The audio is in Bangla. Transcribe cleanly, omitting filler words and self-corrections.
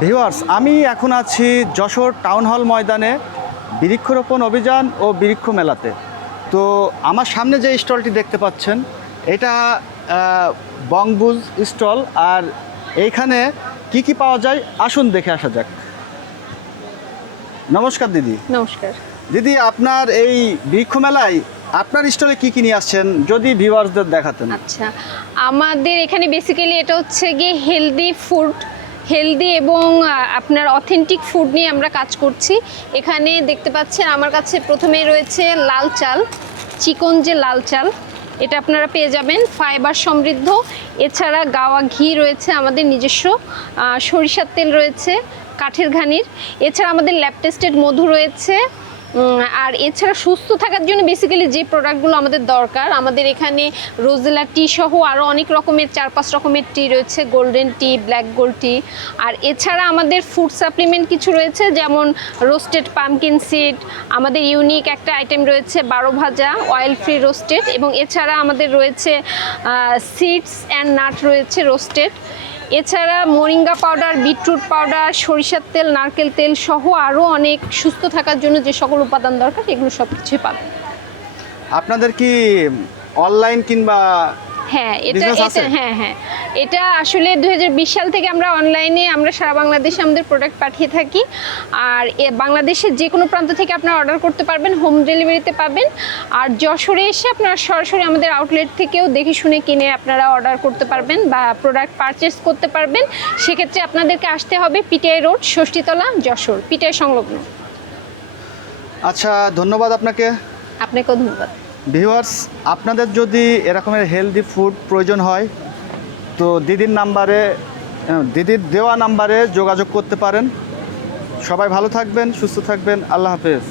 ভিউয়ার্স, আমি এখন আছি যশোর টাউন হল ময়দানে বৃক্ষরোপণ অভিযান ও বৃক্ষ মেলাতে। তো আমার সামনে যে স্টলটি দেখতে পাচ্ছেন এটা বনভোজ স্টল। আর এইখানে কি কি পাওয়া যায় আসুন দেখে আসা যাক। নমস্কার দিদি। নমস্কার। দিদি, আপনার এই বৃক্ষ মেলায় আপনার স্টলে কি কি নিয়ে আসছেন যদি ভিউয়ার্সদের দেখাতেন। আচ্ছা, আমাদের এখানে বেসিক্যালি এটা হচ্ছে গিয়ে হেলদি এবং আপনার অথেন্টিক ফুড নিয়ে আমরা কাজ করছি। এখানে দেখতে পাচ্ছেন আমার কাছে প্রথমেই রয়েছে লাল চাল, চিকন যে লাল চাল, এটা আপনারা পেয়ে যাবেন, ফাইবার সমৃদ্ধ। এছাড়া গাওয়া ঘি রয়েছে, আমাদের নিজস্ব সরিষার তেল রয়েছে কাঠের ঘানির। এছাড়া আমাদের ল্যাব টেস্টেড মধু রয়েছে। আর এছাড়া সুস্থ থাকার জন্য বেসিক্যালি যে প্রোডাক্টগুলো আমাদের দরকার, আমাদের এখানে রোজেলা টি সহ আরও অনেক রকমের 4-5 রকমের টি রয়েছে, গোল্ডেন টি, ব্ল্যাক গোল্ড টি। আর এছাড়া আমাদের ফুড সাপ্লিমেন্ট কিছু রয়েছে, যেমন রোস্টেড পামকিন সিড, আমাদের ইউনিক একটা আইটেম রয়েছে 12 ভাজা অয়েল ফ্রি রোস্টেড, এবং এছাড়া আমাদের রয়েছে সিডস অ্যান্ড নাট রয়েছে রোস্টেড। এছাড়া মোরিঙ্গা পাউডার, বিটরুট পাউডার, সরিষার তেল, নারকেল তেল সহ আরও অনেক সুস্থ থাকার জন্য যে সকল উপাদান দরকার এগুলো সব কিছুই পাবেন। আপনাদের কি অনলাইন কিংবা হ্যাঁ, এটা আসলে 2020 সাল থেকে আমরা অনলাইনে সারা বাংলাদেশে আমাদের প্রোডাক্ট পাঠিয়ে থাকি। আর বাংলাদেশের যে কোনো প্রান্ত থেকে আপনারা অর্ডার করতে পারবেন, হোম ডেলিভারিতে পাবেন। আর যশোরে এসে আপনারা সরাসরি আমাদের আউটলেট থেকেও দেখে শুনে কিনে আপনারা অর্ডার করতে পারবেন বা প্রোডাক্ট পারচেস করতে পারবেন। সেক্ষেত্রে আপনাদেরকে আসতে হবে PTI road, Sasthitala, Jessore, PTI সংলগ্ন। আচ্ছা, ধন্যবাদ আপনাকে। আপনাকেও ধন্যবাদ। ভিউয়ার্স, আপনাদের যদি এরকমের হেলদি ফুড প্রয়োজন হয় তো দিদির দেওয়া নাম্বারে যোগাযোগ করতে পারেন। সবাই ভালো থাকবেন, সুস্থ থাকবেন। আল্লাহ হাফেজ।